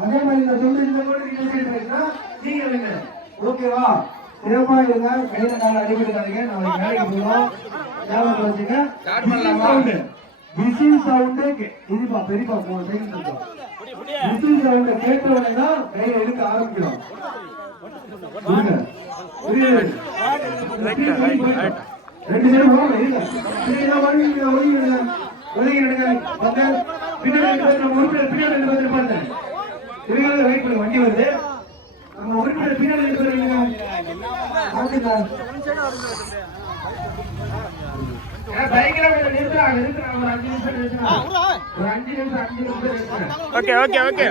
அதே மாதிரி இந்த தொண்டு இந்த கூட நீங்க ஓகேவா? சிறப்பா இருங்க, கையில கால அடிபடுறாங்க. நாளைக்கு வேலைக்கு போறோம். ஞாபகம் வச்சுங்க. விசில் சவுண்ட் இதுப்பா பெரியப்பா போன சைக்கிள் இருக்கும். விசில் சவுண்ட் கேட்ட உடனே தான் கையை எடுக்க ஆரம்பிக்கிறோம். ரெண்டு பேரும் ஒதுங்கி எடுங்க. பின்னாடி பின்னாடி பார்த்தேன். வெயிட் பண்ணு, வண்டி வருது. நம்ம உறுப்பினர் பின்னாடி ஓகே ஓகே ஓகே